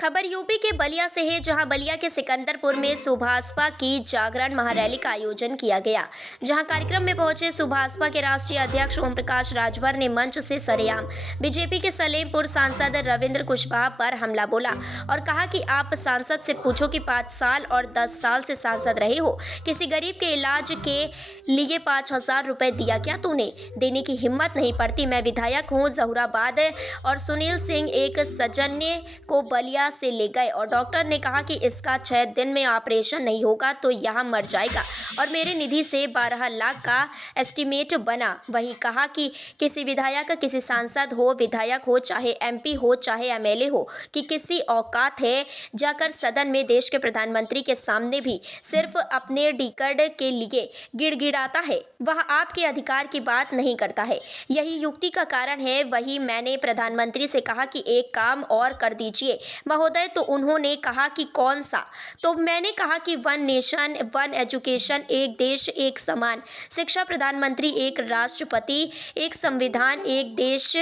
खबर यूपी के बलिया से है, जहां बलिया के सिकंदरपुर में सुभाषपा की जागरण महारैली का आयोजन किया गया। जहां कार्यक्रम में पहुंचे सुभाषपा के राष्ट्रीय अध्यक्ष ओम प्रकाश राजभर ने मंच से सरेआम बीजेपी के सलेमपुर सांसद रविंद्र कुशवाहा पर हमला बोला और कहा कि आप सांसद से पूछो कि 5 साल और 10 साल से सांसद रहे हो, किसी गरीब के इलाज के लिए 5,000 रुपए दिया क्या तूने? देने की हिम्मत नहीं पड़ती। मैं विधायक हूँ जहूराबाद और सुनील सिंह एक सजन्य को बलिया से ले गए और डॉक्टर ने कहा कि इसका 6 दिन में ऑपरेशन नहीं होगा तो यहाँ मर जाएगा और मेरे निधि से 12 लाख का एस्टीमेट बना। वहीं कहा कि किसी विधायक, किसी सांसद हो, विधायक हो, चाहे एमपी हो, चाहे एमएलए हो, कि किसी औकात है जाकर सदन में देश के प्रधानमंत्री के सामने भी सिर्फ अपने टिकट के लिए गिड़गिड़ाता है, वह आपके अधिकार की बात नहीं करता है। यही युक्ति का कारण है। वही मैंने प्रधानमंत्री से कहा कि एक काम और कर दीजिए महोदय, तो उन्होंने कहा कि कौन सा? तो मैंने कहा कि 1 नेशन 1 एजुकेशन, एक देश एक समान शिक्षा, प्रधानमंत्री एक, राष्ट्रपति एक, संविधान एक, देश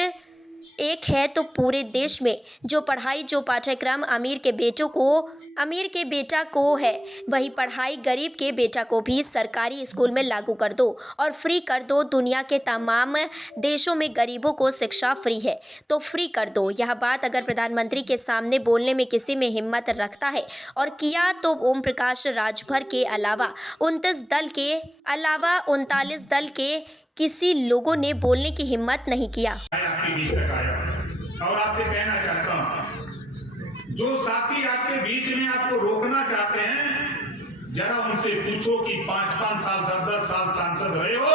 एक है। तो पूरे देश में जो पढ़ाई, जो पाठ्यक्रम अमीर के बेटा को है, वही पढ़ाई गरीब के बेटा को भी सरकारी स्कूल में लागू कर दो और फ्री कर दो। दुनिया के तमाम देशों में गरीबों को शिक्षा फ्री है, तो फ्री कर दो। यह बात अगर प्रधानमंत्री के सामने बोलने में किसी में हिम्मत रखता है और किया तो ओम प्रकाश राजभर के अलावा 39 दल के किसी लोगों ने बोलने की हिम्मत नहीं किया। आपके बीच तक आया और आपसे कहना चाहता हूं, जो साथी आपके बीच में आपको रोकना चाहते हैं, जरा उनसे पूछो कि 5-5 साल 10-10 साल सांसद रहे हो,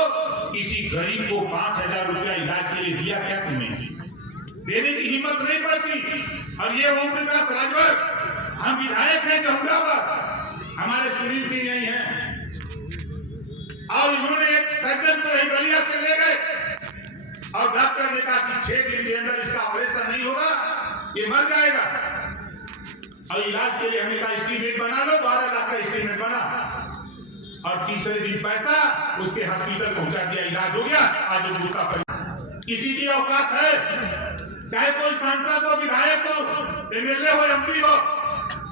किसी गरीब को 5,000 रुपया इलाज के लिए दिया क्या तुम्हें? देने की हिम्मत नहीं पड़ती। और ये ओम प्रकाश राजभर, हम विधायक हैं जहूराबाद, हमारे सुनील सिंह यही हैं, और इन्होंने एक सज्जन को यही बलिया से ले गए और डॉक्टर ने कहा कि 6 दिन के अंदर इसका ऑपरेशन नहीं होगा, ये मर जाएगा। और इलाज के लिए हमने कहा एस्टीमेट बना लो, 12 लाख का एस्टीमेट बना, और तीसरे दिन पैसा उसके हॉस्पिटल पहुंचा दिया, इलाज हो गया। आज उसका किसी की औकात है, चाहे कोई सांसद हो, विधायक हो, एमएलए हो, एमपी हो,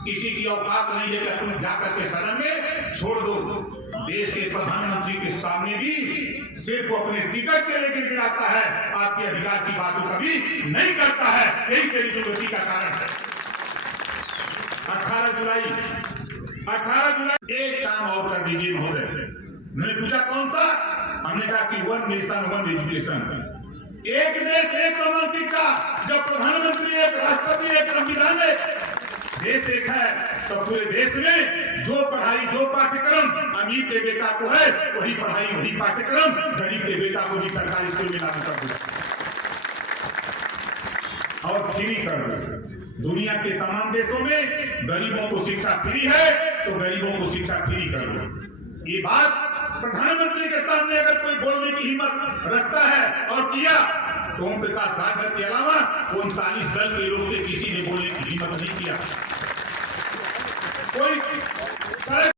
किसी की औकात नहीं है कि तुम जाकर के सदन में छोड़ दो। देश के प्रधानमंत्री के सामने भी सिर्फ अपने टिकट के लिए गिड़गिड़ाता है, आपके अधिकार की बातों कभी नहीं करता है। यही तेरी दुर्गति का कारण है। 18 जुलाई एक काम और कर दीजिए महोदय। मैंने पूछा कौन सा? हमने कहा कि 1 नेशन 1 एजुकेशन, एक देश एक समान शिक्षा। जब प्रधानमंत्री एक, राष्ट्रपति एक, संविधान एक, देश एक है, तो पूरे देश में जो पढ़ाई, जो पाठ्यक्रम अमीर के बेटा को है, वही पढ़ाई, वही पाठ्यक्रम गरीब के बेटा को भी सरकारी स्कूल में लागू कर दो और फ्री कर दो। दुनिया के तमाम देशों में गरीबों को शिक्षा फ्री है, तो गरीबों को शिक्षा फ्री कर दो। ये बात प्रधानमंत्री के सामने अगर कोई बोलने की हिम्मत रखता है और किया, तो ओम प्रकाश राजभर के अलावा 39 दल के लोग किसी ने बोलने की हिम्मत नहीं किया। कोई सड़क